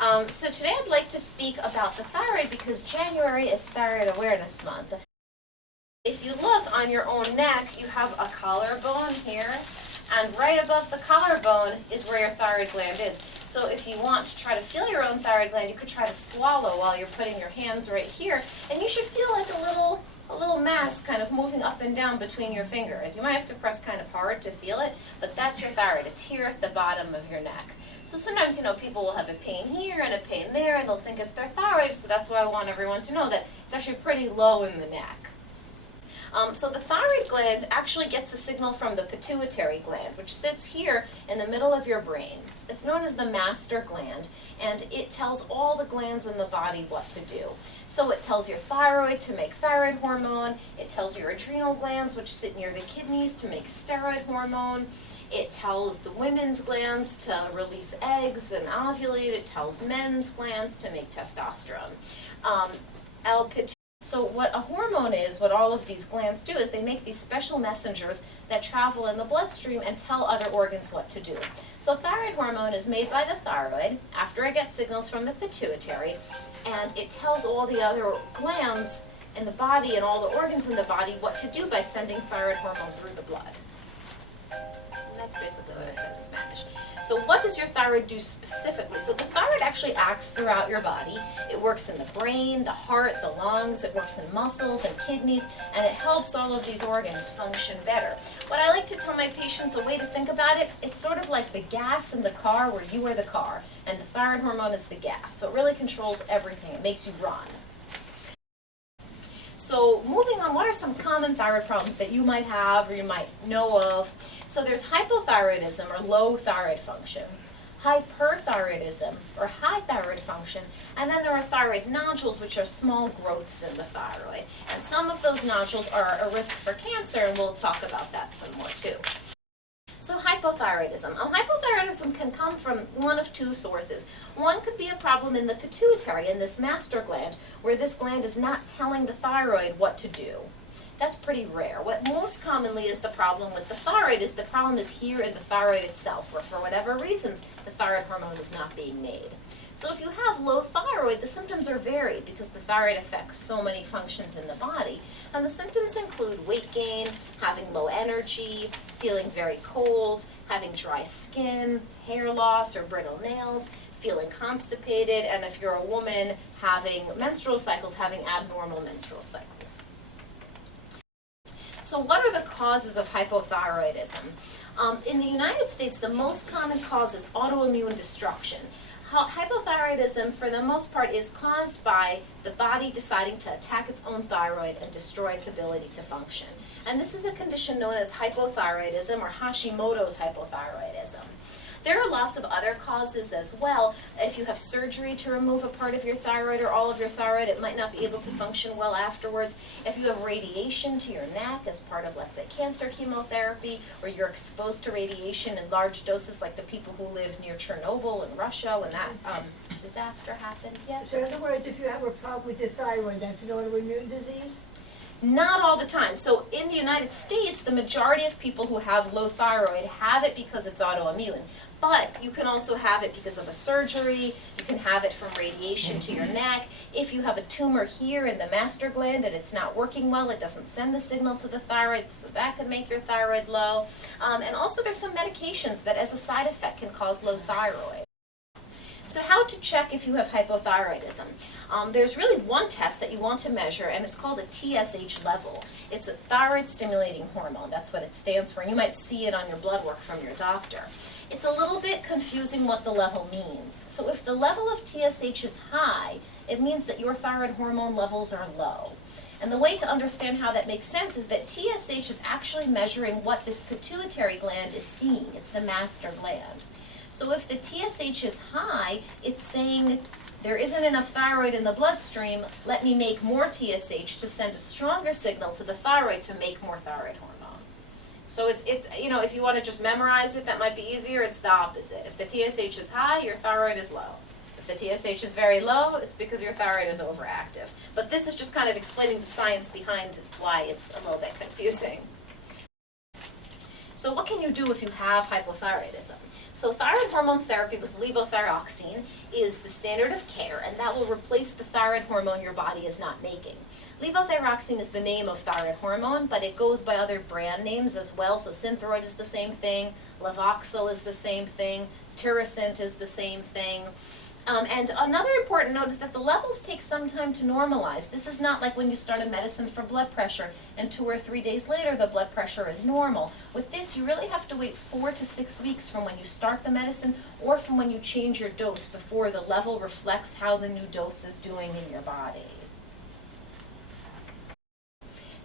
So today I'd like to speak about the thyroid because January is Thyroid Awareness Month. If you look on your own neck, you have a collarbone here, and right above the collarbone is where your thyroid gland is. So if you want to try to feel your own thyroid gland, you could try to swallow while you're putting your hands right here, and you should feel like a little mass kind of moving up and down between your fingers. You might have to press kind of hard to feel it, but that's your thyroid. It's here at the bottom of your neck. So sometimes, people will have a pain here and a pain there, and they'll think it's their thyroid, so that's why I want everyone to know that it's actually pretty low in the neck. So the thyroid gland actually gets a signal from the pituitary gland, which sits here in the middle of your brain. It's known as the master gland, and it tells all the glands in the body what to do. So it tells your thyroid to make thyroid hormone, it tells your adrenal glands, which sit near the kidneys, to make steroid hormone. It tells the women's glands to release eggs and ovulate. It tells men's glands to make testosterone. So what a hormone is, what all of these glands do, is they make these special messengers that travel in the bloodstream and tell other organs what to do. So thyroid hormone is made by the thyroid after it gets signals from the pituitary, and it tells all the other glands in the body and all the organs in the body what to do by sending thyroid hormone through the blood. That's basically what I said in Spanish. So what does your thyroid do specifically? So the thyroid actually acts throughout your body. It works in the brain, the heart, the lungs, it works in muscles and kidneys, and it helps all of these organs function better. What I like to tell my patients, a way to think about it, it's sort of like the gas in the car where you are the car, and the thyroid hormone is the gas. So it really controls everything. It makes you run. So moving on, what are some common thyroid problems that you might have or you might know of? So there's hypothyroidism, or low thyroid function, hyperthyroidism, or high thyroid function, and then there are thyroid nodules, which are small growths in the thyroid. And some of those nodules are a risk for cancer, and we'll talk about that some more too. So hypothyroidism. Hypothyroidism can come from one of two sources. One could be a problem in the pituitary, in this master gland, where this gland is not telling the thyroid what to do. That's pretty rare. What most commonly is the problem with the thyroid is the problem is here in the thyroid itself, where for whatever reasons the thyroid hormone is not being made. So if you have low thyroid, the symptoms are varied because the thyroid affects so many functions in the body. And the symptoms include weight gain, having low energy, feeling very cold, having dry skin, hair loss or brittle nails, feeling constipated, and if you're a woman, having menstrual cycles, having abnormal menstrual cycles. So what are the causes of hypothyroidism? In the United States, the most common cause is autoimmune destruction. Hypothyroidism, for the most part, is caused by the body deciding to attack its own thyroid and destroy its ability to function. And this is a condition known as hypothyroidism, or Hashimoto's hypothyroidism. There are lots of other causes as well. If you have surgery to remove a part of your thyroid or all of your thyroid, it might not be able to function well afterwards. If you have radiation to your neck as part of, let's say, cancer chemotherapy, or you're exposed to radiation in large doses, like the people who live near Chernobyl in Russia when that disaster happened. Yes? So in other words, if you have a problem with your thyroid, that's an autoimmune disease? Not all the time. So in the United States, the majority of people who have low thyroid have it because it's autoimmune. But you can also have it because of a surgery. You can have it from radiation to your neck. If you have a tumor here in the master gland and it's not working well, it doesn't send the signal to the thyroid, so that can make your thyroid low. And also there's some medications that as a side effect can cause low thyroid. So how to check if you have hypothyroidism? There's really one test that you want to measure, and it's called a TSH level. It's a thyroid stimulating hormone. That's what it stands for, and you might see it on your blood work from your doctor. It's a little bit confusing what the level means. So if the level of TSH is high, it means that your thyroid hormone levels are low. And the way to understand how that makes sense is that TSH is actually measuring what this pituitary gland is seeing. It's the master gland. So if the TSH is high, it's saying there isn't enough thyroid in the bloodstream, let me make more TSH to send a stronger signal to the thyroid to make more thyroid hormone. So it's if you want to just memorize it, that might be easier. It's the opposite. If the TSH is high, your thyroid is low. If the TSH is very low, it's because your thyroid is overactive. But this is just kind of explaining the science behind why it's a little bit confusing. So what can you do if you have hypothyroidism? So thyroid hormone therapy with levothyroxine is the standard of care, and that will replace the thyroid hormone your body is not making. Levothyroxine is the name of thyroid hormone, but it goes by other brand names as well. So Synthroid is the same thing, Levoxyl is the same thing, Tirosint is the same thing. And another important note is that the levels take some time to normalize. This is not like when you start a medicine for blood pressure and 2 or 3 days later the blood pressure is normal. With this, you really have to wait 4 to 6 weeks from when you start the medicine or from when you change your dose before the level reflects how the new dose is doing in your body.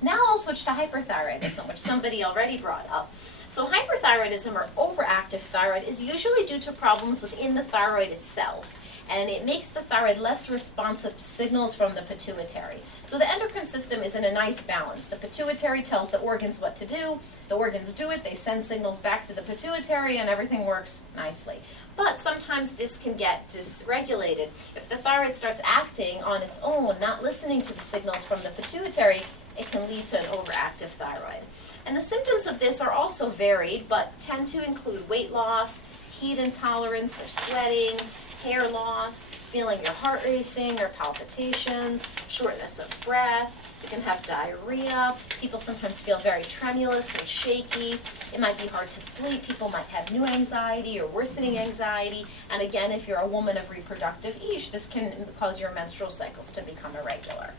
Now I'll switch to hyperthyroidism, which somebody already brought up. So hyperthyroidism, or overactive thyroid, is usually due to problems within the thyroid itself, and it makes the thyroid less responsive to signals from the pituitary. So the endocrine system is in a nice balance. The pituitary tells the organs what to do, the organs do it, they send signals back to the pituitary, and everything works nicely. But sometimes this can get dysregulated. If the thyroid starts acting on its own, not listening to the signals from the pituitary, it can lead to an overactive thyroid. And the symptoms of this are also varied, but tend to include weight loss, heat intolerance or sweating, hair loss, feeling your heart racing or palpitations, shortness of breath. You can have diarrhea. People sometimes feel very tremulous and shaky. It might be hard to sleep. People might have new anxiety or worsening anxiety. And again, if you're a woman of reproductive age, this can cause your menstrual cycles to become irregular.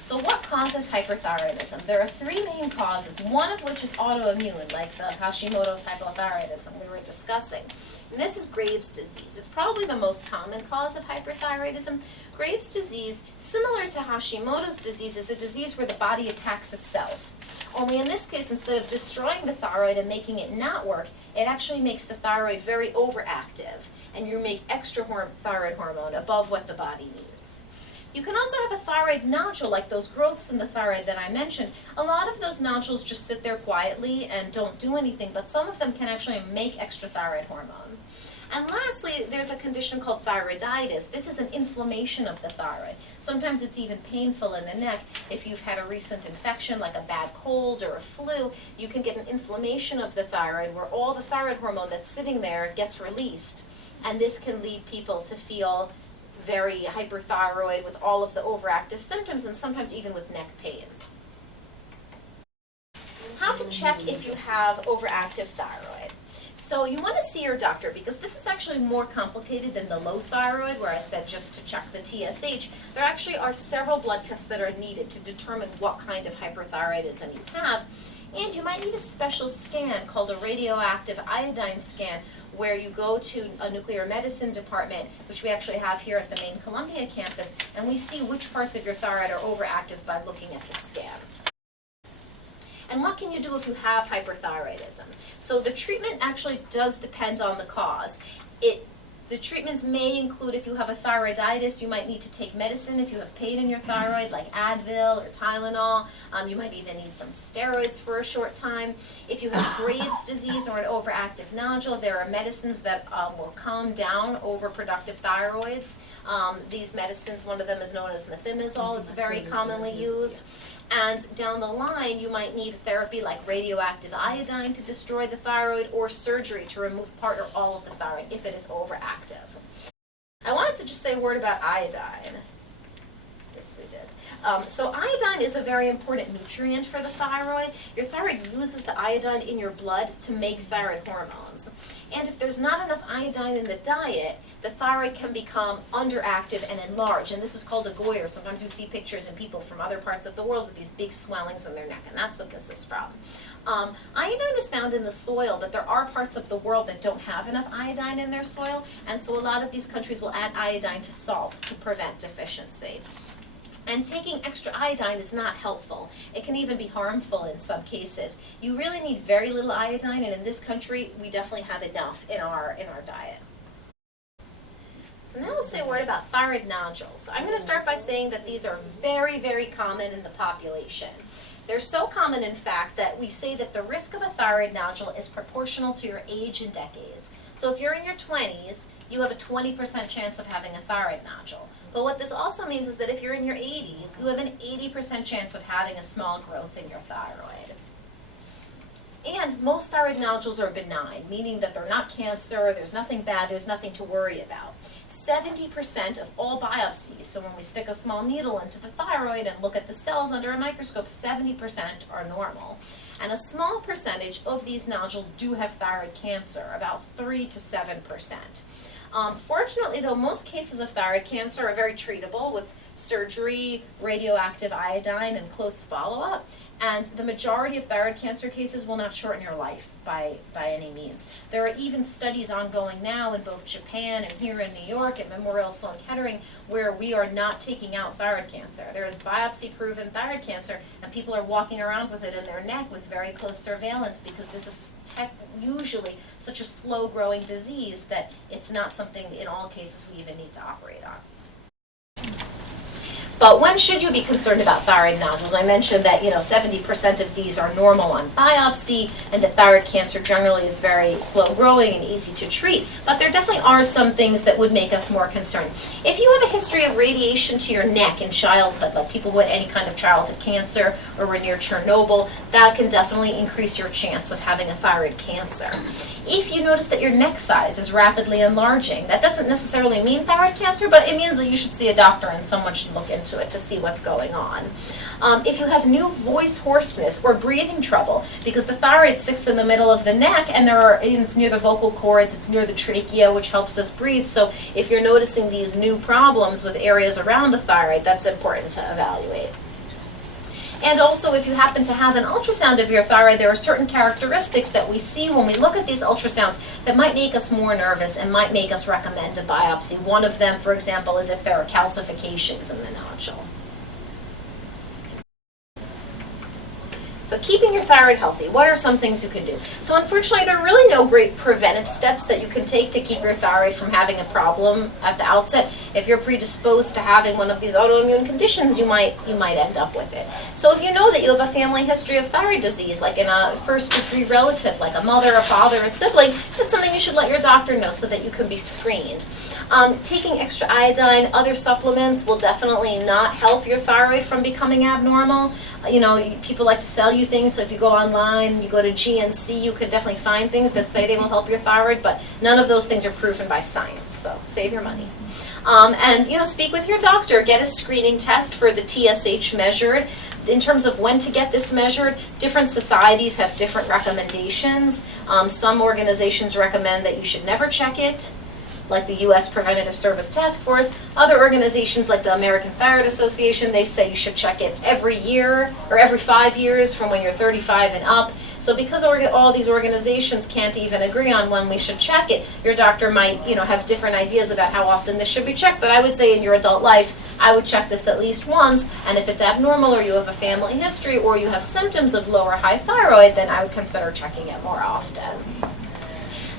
So what causes hyperthyroidism? There are 3 main causes, one of which is autoimmune, like the Hashimoto's hypothyroidism we were discussing. And this is Graves' disease. It's probably the most common cause of hyperthyroidism. Graves' disease, similar to Hashimoto's disease, is a disease where the body attacks itself. Only in this case, instead of destroying the thyroid and making it not work, it actually makes the thyroid very overactive, and you make extra thyroid hormone above what the body needs. You can also have a thyroid nodule, like those growths in the thyroid that I mentioned. A lot of those nodules just sit there quietly and don't do anything, but some of them can actually make extra thyroid hormone. And lastly, there's a condition called thyroiditis. This is an inflammation of the thyroid. Sometimes it's even painful in the neck. If you've had a recent infection, like a bad cold or a flu, you can get an inflammation of the thyroid where all the thyroid hormone that's sitting there gets released. And this can lead people to feel very hyperthyroid with all of the overactive symptoms and sometimes even with neck pain. How to check if you have overactive thyroid. So you want to see your doctor because this is actually more complicated than the low thyroid where I said just to check the TSH. There actually are several blood tests that are needed to determine what kind of hyperthyroidism you have. And you might need a special scan called a radioactive iodine scan where you go to a nuclear medicine department, which we actually have here at the main Columbia campus, and we see which parts of your thyroid are overactive by looking at the scan. And what can you do if you have hyperthyroidism? So the treatment actually does depend on the cause. The treatments may include, if you have a thyroiditis, you might need to take medicine if you have pain in your thyroid, like Advil or Tylenol. You might even need some steroids for a short time. If you have Graves' disease or an overactive nodule, there are medicines that will calm down overproductive thyroids. These medicines, one of them is known as methimazole. It's very commonly used. And down the line, you might need therapy like radioactive iodine to destroy the thyroid or surgery to remove part or all of the thyroid if it is overactive. I wanted to just say a word about iodine. Yes, we did. So iodine is a very important nutrient for the thyroid. Your thyroid uses the iodine in your blood to make thyroid hormones. And if there's not enough iodine in the diet, the thyroid can become underactive and enlarge, and this is called a goiter. Sometimes you see pictures in people from other parts of the world with these big swellings in their neck, and that's what this is from. Iodine is found in the soil, but there are parts of the world that don't have enough iodine in their soil, and so a lot of these countries will add iodine to salt to prevent deficiency. And taking extra iodine is not helpful. It can even be harmful in some cases. You really need very little iodine, and in this country, we definitely have enough in our diet. So now let's say a word about thyroid nodules. I'm going to start by saying that these are very, very common in the population. They're so common, in fact, that we say that the risk of a thyroid nodule is proportional to your age in decades. So if you're in your 20s, you have a 20% chance of having a thyroid nodule. But what this also means is that if you're in your 80s, you have an 80% chance of having a small growth in your thyroid. most thyroid nodules are benign, meaning that they're not cancer, there's nothing bad, there's nothing to worry about. 70% of all biopsies, so when we stick a small needle into the thyroid and look at the cells under a microscope, 70% are normal. And a small percentage of these nodules do have thyroid cancer, about 3 to 7%. Fortunately, though, most cases of thyroid cancer are very treatable with surgery, radioactive iodine, and close follow-up. And the majority of thyroid cancer cases will not shorten your life by any means. There are even studies ongoing now in both Japan and here in New York at Memorial Sloan Kettering where we are not taking out thyroid cancer. There is biopsy-proven thyroid cancer, and people are walking around with it in their neck with very close surveillance because this is usually such a slow-growing disease that it's not something in all cases we even need to operate on. But when should you be concerned about thyroid nodules? I mentioned that 70% of these are normal on biopsy, and that thyroid cancer generally is very slow growing and easy to treat. But there definitely are some things that would make us more concerned. If you have a history of radiation to your neck in childhood, like people who had any kind of childhood cancer or were near Chernobyl, that can definitely increase your chance of having a thyroid cancer. If you notice that your neck size is rapidly enlarging, that doesn't necessarily mean thyroid cancer, but it means that you should see a doctor and someone should look into it to see what's going on. If you have new voice hoarseness or breathing trouble, because the thyroid sits in the middle of the neck and it's near the vocal cords, it's near the trachea, which helps us breathe. So if you're noticing these new problems with areas around the thyroid, that's important to evaluate. And also, if you happen to have an ultrasound of your thyroid, there are certain characteristics that we see when we look at these ultrasounds that might make us more nervous and might make us recommend a biopsy. One of them, for example, is if there are calcifications in the nodule. So keeping your thyroid healthy, what are some things you can do? So unfortunately, there are really no great preventive steps that you can take to keep your thyroid from having a problem at the outset. If you're predisposed to having one of these autoimmune conditions, you might end up with it. So if you know that you have a family history of thyroid disease, like in a first-degree relative, like a mother, a father, a sibling, that's something you should let your doctor know so that you can be screened. Taking extra iodine, other supplements will definitely not help your thyroid from becoming abnormal. People like to sell you things, so if you go online, you go to GNC, you could definitely find things that say they will help your thyroid, but none of those things are proven by science, so save your money. And speak with your doctor, get a screening test for the TSH measured. In terms of when to get this measured, different societies have different recommendations. Some organizations recommend that you should never check it, like the U.S. Preventative Service Task Force. Other organizations like the American Thyroid Association, they say you should check it every year or every 5 years from when you're 35 and up. So because all these organizations can't even agree on when we should check it, your doctor might have different ideas about how often this should be checked. But I would say in your adult life, I would check this at least once. And if it's abnormal or you have a family history or you have symptoms of low or high thyroid, then I would consider checking it more often.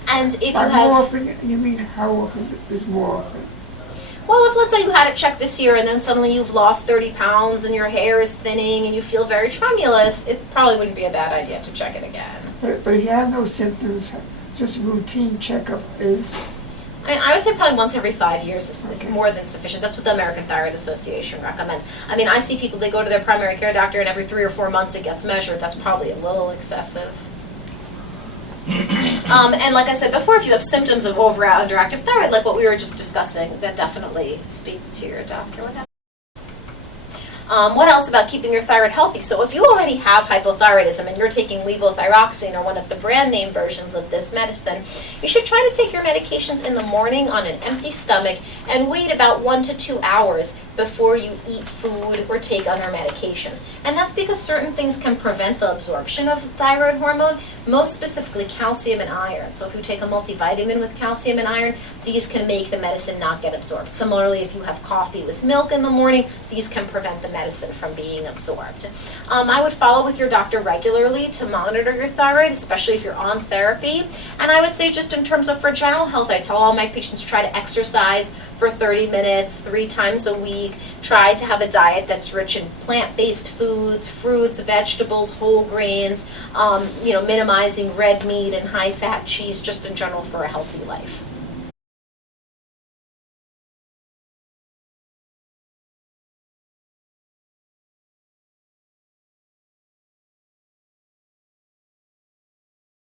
And if you have... More often, you mean how often is more often? Well, if let's say you had it checked this year and then suddenly you've lost 30 pounds and your hair is thinning and you feel very tremulous, it probably wouldn't be a bad idea to check it again. But if you have no symptoms, just routine checkup is... I would say probably once every 5 years is more than sufficient. That's what the American Thyroid Association recommends. I see people, they go to their primary care doctor and every 3 or 4 months it gets measured. That's probably a little excessive. And like I said before, if you have symptoms of over or underactive thyroid, like what we were just discussing, then definitely speak to your doctor. What else about keeping your thyroid healthy? So if you already have hypothyroidism and you're taking levothyroxine or one of the brand name versions of this medicine, you should try to take your medications in the morning on an empty stomach and wait about 1 to 2 hours before you eat food or take other medications. And that's because certain things can prevent the absorption of thyroid hormone, most specifically calcium and iron. So if you take a multivitamin with calcium and iron, these can make the medicine not get absorbed. Similarly, if you have coffee with milk in the morning, these can prevent the medicine from being absorbed. I would follow with your doctor regularly to monitor your thyroid, especially if you're on therapy. And I would say just in terms of for general health, I tell all my patients try to exercise for 30 minutes, 3 times a week. Try to have a diet that's rich in plant-based foods, fruits, vegetables, whole grains, minimizing red meat and high-fat cheese, just in general for a healthy life.